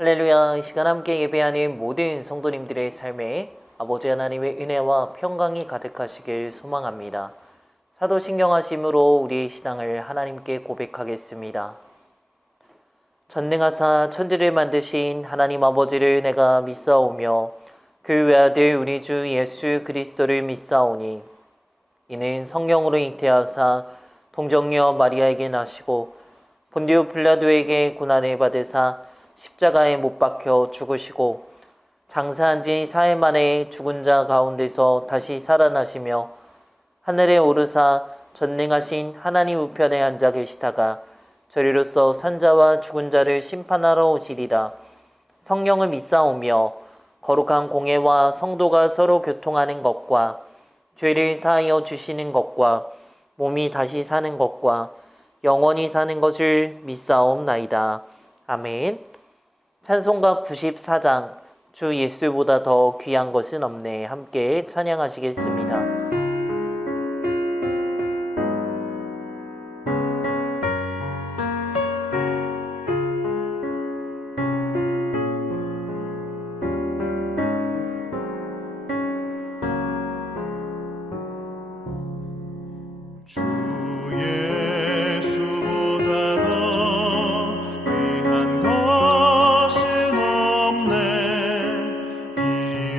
할렐루야. 이 시간 함께 예배하는 모든 성도님들의 삶에 아버지 하나님의 은혜와 평강이 가득하시길 소망합니다. 사도신경하심으로 우리의 신앙을 하나님께 고백하겠습니다. 전능하사 천지를 만드신 하나님 아버지를 내가 믿사오며 그 외아들 우리 주 예수 그리스도를 믿사오니 이는 성령으로 잉태하사 동정녀 마리아에게 나시고 본디오 빌라도에게 고난을 받으사 십자가에 못 박혀 죽으시고 장사한 지 4일 만에 죽은 자 가운데서 다시 살아나시며 하늘에 오르사 전능하신 하나님 우편에 앉아 계시다가 저리로서 산자와 죽은 자를 심판하러 오시리라. 성령을 믿사오며 거룩한 공회와 성도가 서로 교통하는 것과 죄를 사하여 주시는 것과 몸이 다시 사는 것과 영원히 사는 것을 믿사옵나이다. 아멘. 찬송가 94장 주 예수보다 더 귀한 것은 없네. 함께 찬양하시겠습니다. 주 예수보다 더 귀한 것은 없네. 이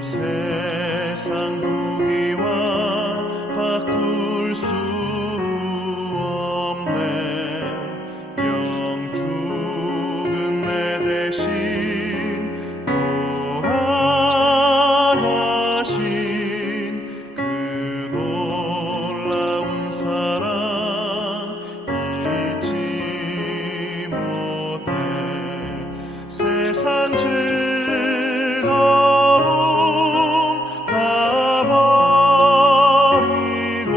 세상 무기와 바꿀 수 없네. 영 죽은 내 대신 돌아가신 그 놀라운 사랑 잊지 못해. 세상 즐거움 다 버리고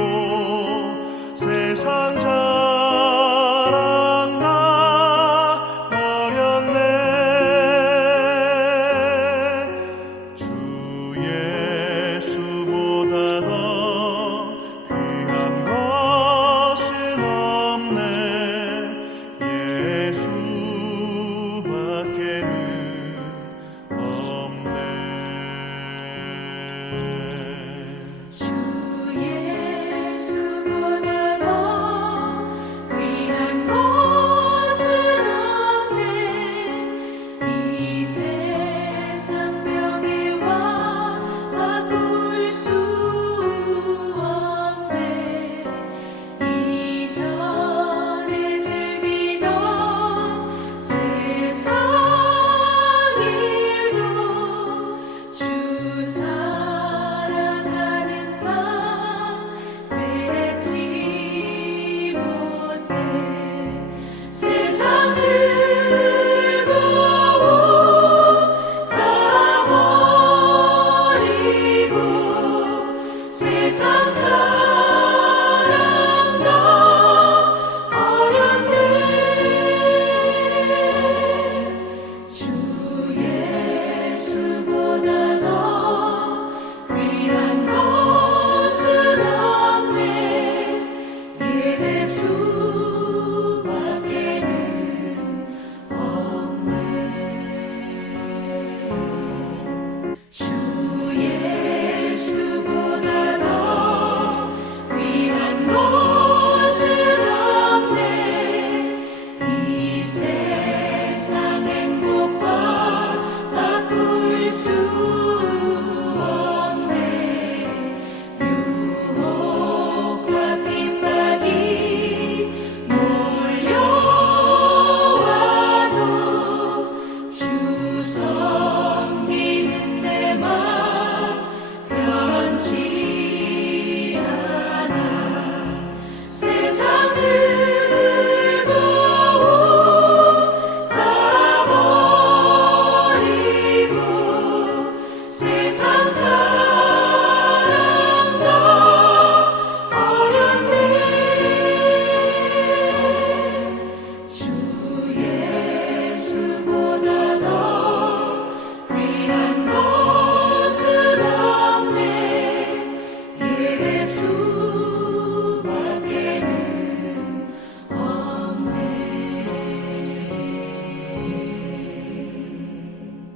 세상 자랑 나 버렸네. 주 예수보다 더 귀한 것은 없네. 예수밖에는 없네. 주 예수보다 더 귀한 것은 없네. 이 세상 명예와 바꿀 수 없네. 이전에 즐기던 세상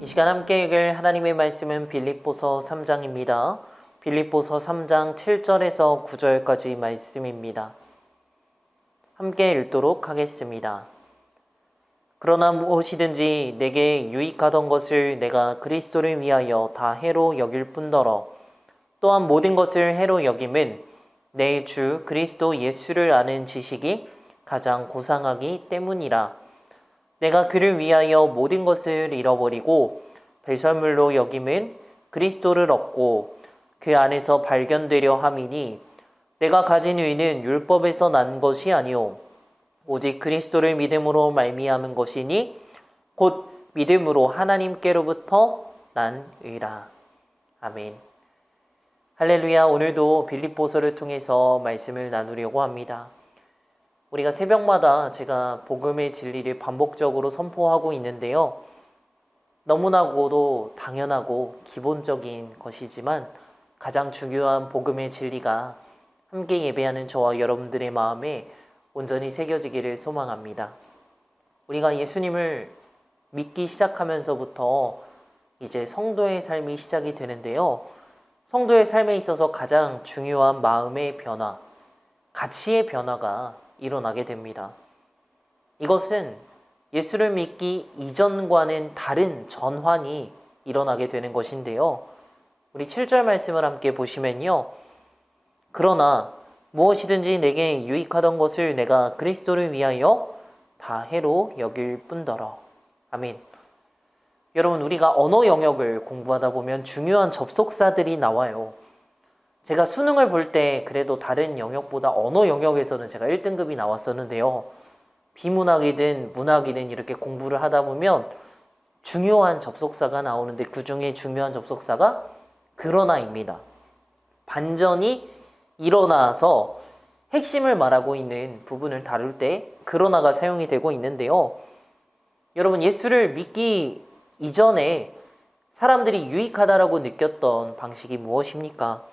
이 시간 함께 읽을 하나님의 말씀은 빌립보서 3장입니다. 빌립보서 3장 7절에서 9절까지 말씀입니다. 함께 읽도록 하겠습니다. 그러나 무엇이든지 내게 유익하던 것을 내가 그리스도를 위하여 다 해로 여길 뿐더러 또한 모든 것을 해로 여김은 내 주 그리스도 예수를 아는 지식이 가장 고상하기 때문이라. 내가 그를 위하여 모든 것을 잃어버리고 배설물로 여김은 그리스도를 얻고 그 안에서 발견되려 함이니 내가 가진 의는 율법에서 난 것이 아니오 오직 그리스도를 믿음으로 말미암은 것이니 곧 믿음으로 하나님께로부터 난 의라. 아멘. 할렐루야. 오늘도 빌립보서를 통해서 말씀을 나누려고 합니다. 우리가 새벽마다 제가 복음의 진리를 반복적으로 선포하고 있는데요. 너무나고도 당연하고 기본적인 것이지만 가장 중요한 복음의 진리가 함께 예배하는 저와 여러분들의 마음에 온전히 새겨지기를 소망합니다. 우리가 예수님을 믿기 시작하면서부터 이제 성도의 삶이 시작이 되는데요. 성도의 삶에 있어서 가장 중요한 마음의 변화, 가치의 변화가 일어나게 됩니다. 이것은 예수를 믿기 이전과는 다른 전환이 일어나게 되는 것인데요. 우리 7절 말씀을 함께 보시면요. 그러나 무엇이든지 내게 유익하던 것을 내가 그리스도를 위하여 다 해로 여길 뿐더러. 아멘. 여러분, 우리가 언어 영역을 공부하다 보면 중요한 접속사들이 나와요. 제가 수능을 볼 때 그래도 다른 영역보다 언어 영역에서는 제가 1등급이 나왔었는데요. 비문학이든 문학이든 이렇게 공부를 하다 보면 중요한 접속사가 나오는데 그 중에 중요한 접속사가 그러나입니다. 반전이 일어나서 핵심을 말하고 있는 부분을 다룰 때 그러나가 사용이 되고 있는데요. 여러분, 예수를 믿기 이전에 사람들이 유익하다라고 느꼈던 방식이 무엇입니까?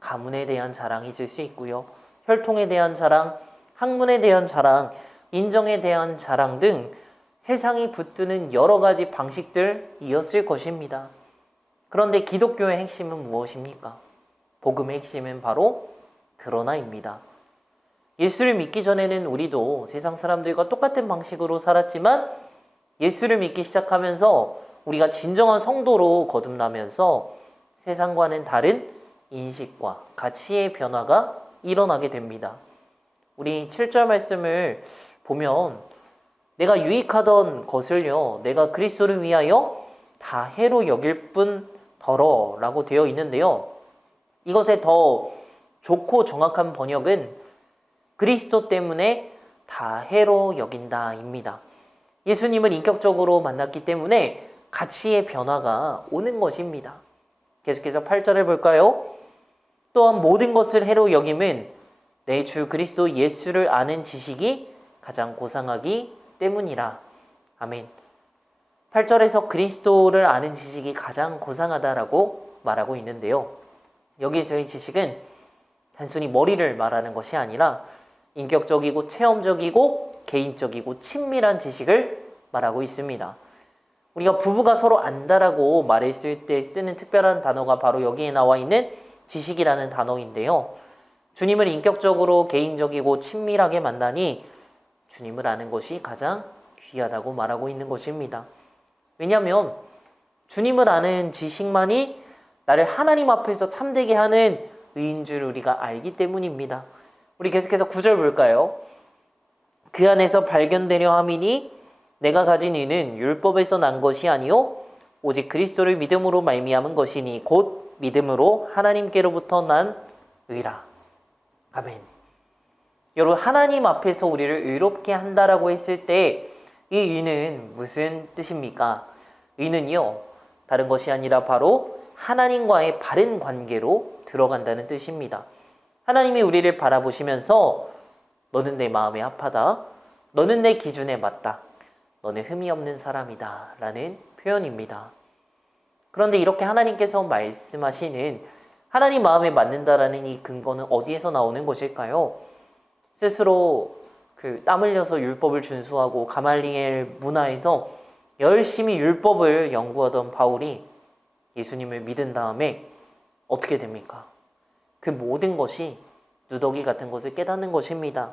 가문에 대한 자랑이 있을 수 있고요. 혈통에 대한 자랑, 학문에 대한 자랑, 인정에 대한 자랑 등 세상이 붙드는 여러 가지 방식들이었을 것입니다. 그런데 기독교의 핵심은 무엇입니까? 복음의 핵심은 바로 그러나입니다. 예수를 믿기 전에는 우리도 세상 사람들과 똑같은 방식으로 살았지만 예수를 믿기 시작하면서 우리가 진정한 성도로 거듭나면서 세상과는 다른 인식과 가치의 변화가 일어나게 됩니다. 우리 7절 말씀을 보면 내가 유익하던 것을요, 내가 그리스도를 위하여 다 해로 여길 뿐더러 라고 되어 있는데요. 이것의 더 좋고 정확한 번역은 그리스도 때문에 다 해로 여긴다입니다. 예수님을 인격적으로 만났기 때문에 가치의 변화가 오는 것입니다. 계속해서 8절을 볼까요? 또한 모든 것을 해로 여김은 내 주 그리스도 예수를 아는 지식이 가장 고상하기 때문이라. 아멘. 8절에서 그리스도를 아는 지식이 가장 고상하다라고 말하고 있는데요. 여기에서의 지식은 단순히 머리를 말하는 것이 아니라 인격적이고 체험적이고 개인적이고 친밀한 지식을 말하고 있습니다. 우리가 부부가 서로 안다라고 말했을 때 쓰는 특별한 단어가 바로 여기에 나와 있는 지식이라는 단어인데요. 주님을 인격적으로 개인적이고 친밀하게 만나니 주님을 아는 것이 가장 귀하다고 말하고 있는 것입니다. 왜냐하면 주님을 아는 지식만이 나를 하나님 앞에서 참되게 하는 의인 줄 우리가 알기 때문입니다. 우리 계속해서 9절 볼까요? 그 안에서 발견되려 함이니 내가 가진 의는 율법에서 난 것이 아니요 오직 그리스도를 믿음으로 말미암은 것이니 곧 믿음으로 하나님께로부터 난 의라. 아멘. 여러분, 하나님 앞에서 우리를 의롭게 한다라고 했을 때 이 의는 무슨 뜻입니까? 의는요, 다른 것이 아니라 바로 하나님과의 바른 관계로 들어간다는 뜻입니다. 하나님이 우리를 바라보시면서 너는 내 마음에 합하다, 너는 내 기준에 맞다, 너는 흠이 없는 사람이다 라는 표현입니다. 그런데 이렇게 하나님께서 말씀하시는 하나님 마음에 맞는다라는 이 근거는 어디에서 나오는 것일까요? 스스로 땀 흘려서 율법을 준수하고 가말리엘 문화에서 열심히 율법을 연구하던 바울이 예수님을 믿은 다음에 어떻게 됩니까? 그 모든 것이 누더기 같은 것을 깨닫는 것입니다.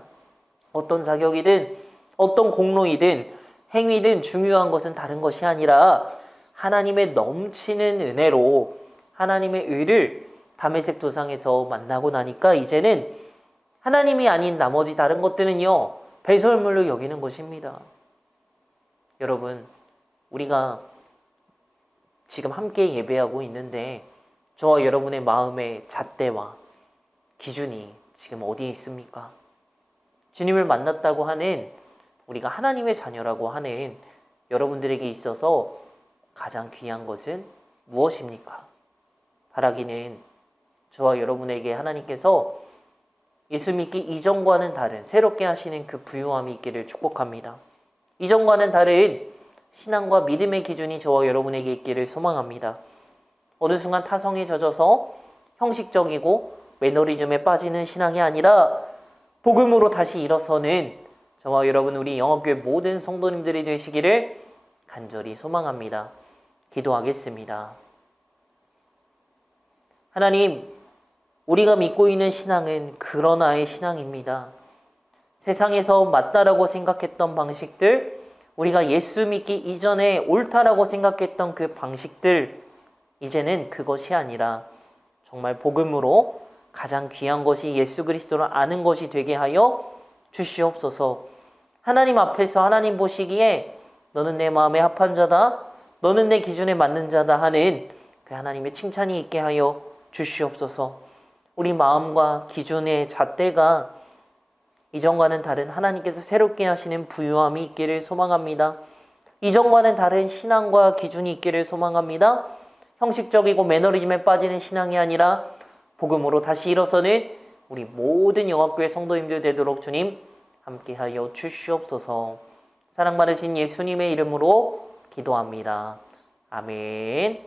어떤 자격이든 어떤 공로이든 행위든 중요한 것은 다른 것이 아니라 하나님의 넘치는 은혜로 하나님의 의를 다메섹 도상에서 만나고 나니까 이제는 하나님이 아닌 나머지 다른 것들은요, 배설물로 여기는 것입니다. 여러분, 우리가 지금 함께 예배하고 있는데 저와 여러분의 마음의 잣대와 기준이 지금 어디에 있습니까? 주님을 만났다고 하는, 우리가 하나님의 자녀라고 하는 여러분들에게 있어서 가장 귀한 것은 무엇입니까? 바라기는 저와 여러분에게 하나님께서 예수 믿기 이전과는 다른 새롭게 하시는 그 부유함이 있기를 축복합니다. 이전과는 다른 신앙과 믿음의 기준이 저와 여러분에게 있기를 소망합니다. 어느 순간 타성에 젖어서 형식적이고 매너리즘에 빠지는 신앙이 아니라 복음으로 다시 일어서는 저와 여러분, 우리 영업교회 모든 성도님들이 되시기를 간절히 소망합니다. 기도하겠습니다. 하나님, 우리가 믿고 있는 신앙은 그러나의 신앙입니다. 세상에서 맞다라고 생각했던 방식들, 우리가 예수 믿기 이전에 옳다라고 생각했던 그 방식들, 이제는 그것이 아니라 정말 복음으로 가장 귀한 것이 예수 그리스도를 아는 것이 되게 하여 주시옵소서. 하나님 앞에서 하나님 보시기에 너는 내 마음에 합한 자다, 너는 내 기준에 맞는 자다 하는 그 하나님의 칭찬이 있게 하여 주시옵소서. 우리 마음과 기준의 잣대가 이전과는 다른 하나님께서 새롭게 하시는 부유함이 있기를 소망합니다. 이전과는 다른 신앙과 기준이 있기를 소망합니다. 형식적이고 매너리즘에 빠지는 신앙이 아니라 복음으로 다시 일어서는 우리 모든 영업교회 성도님들 되도록 주님 함께하여 주시옵소서. 사랑 받으신 예수님의 이름으로 기도합니다. 아멘.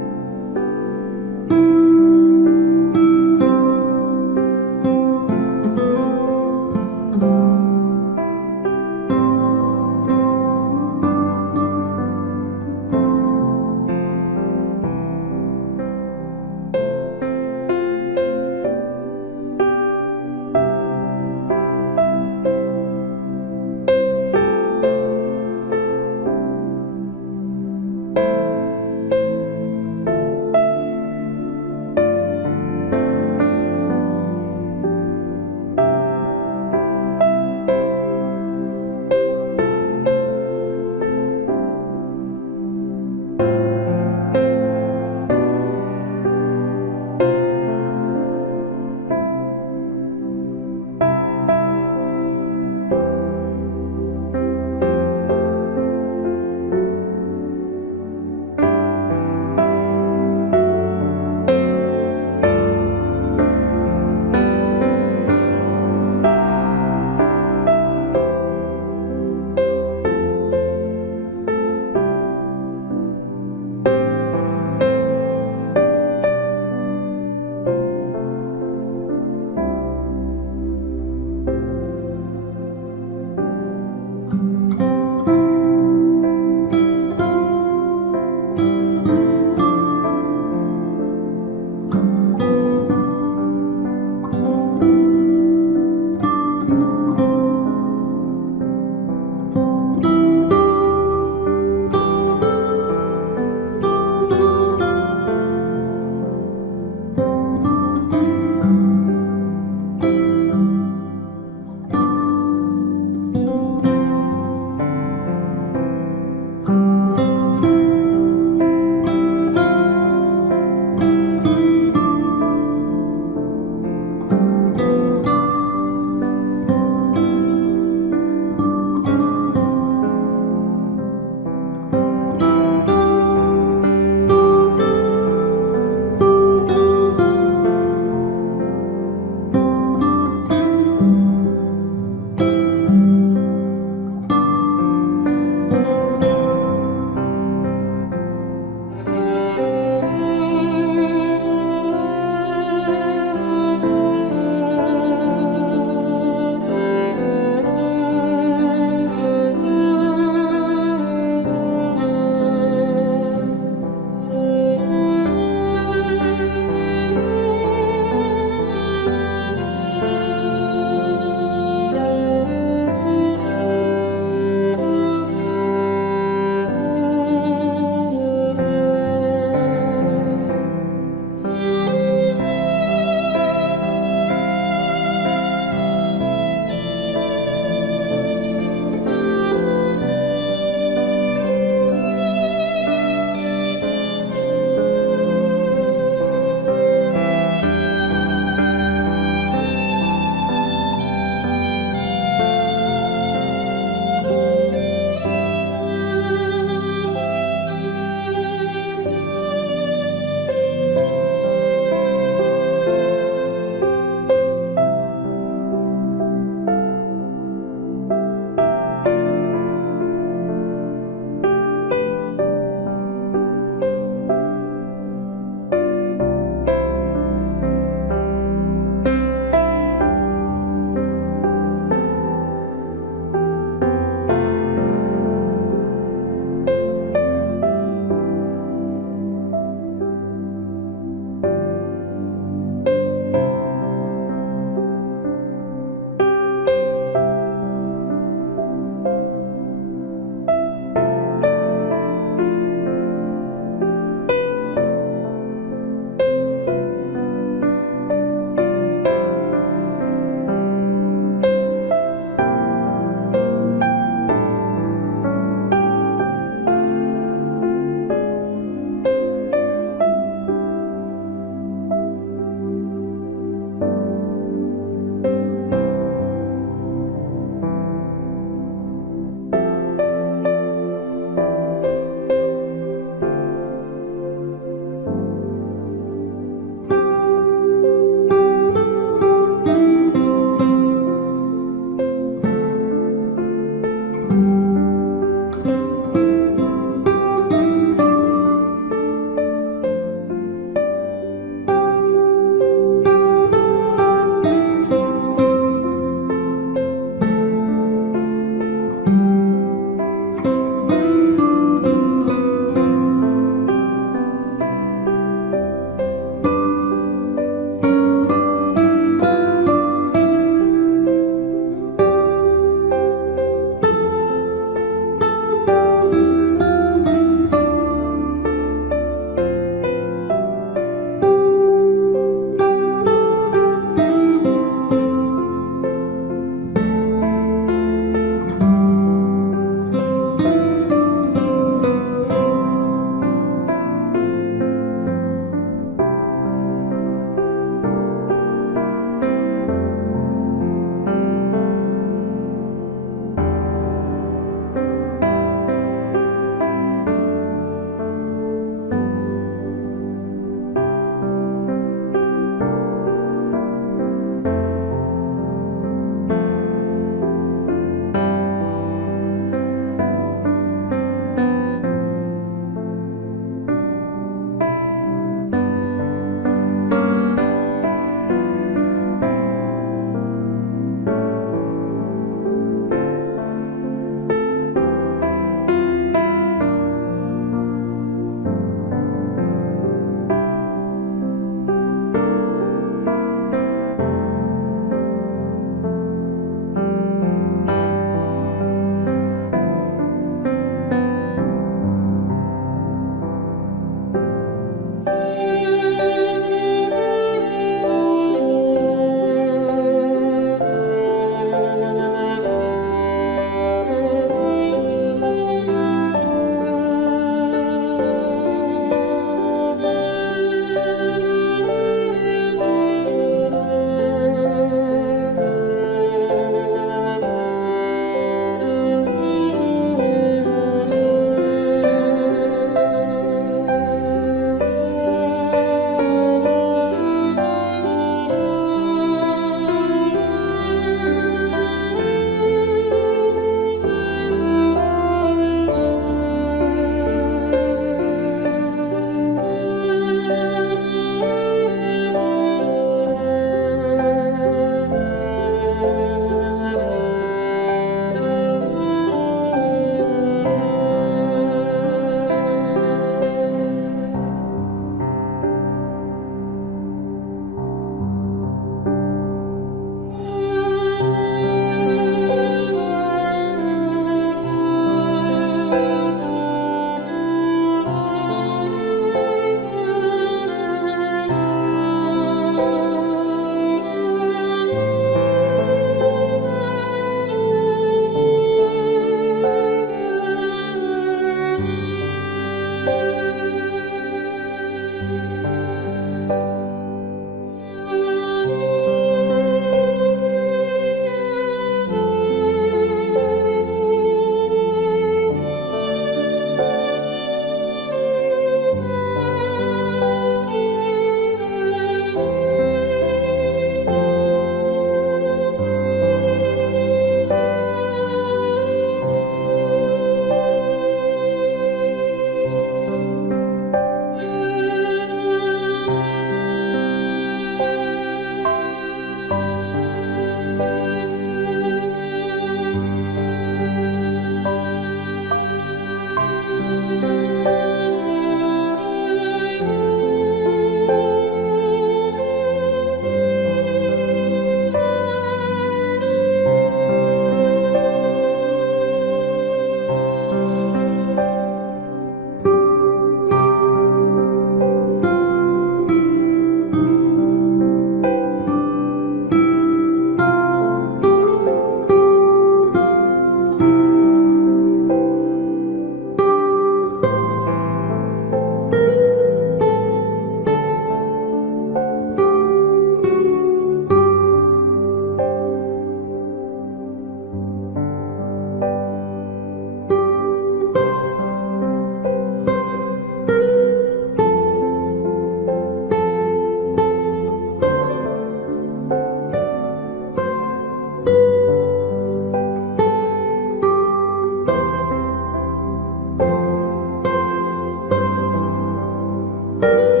주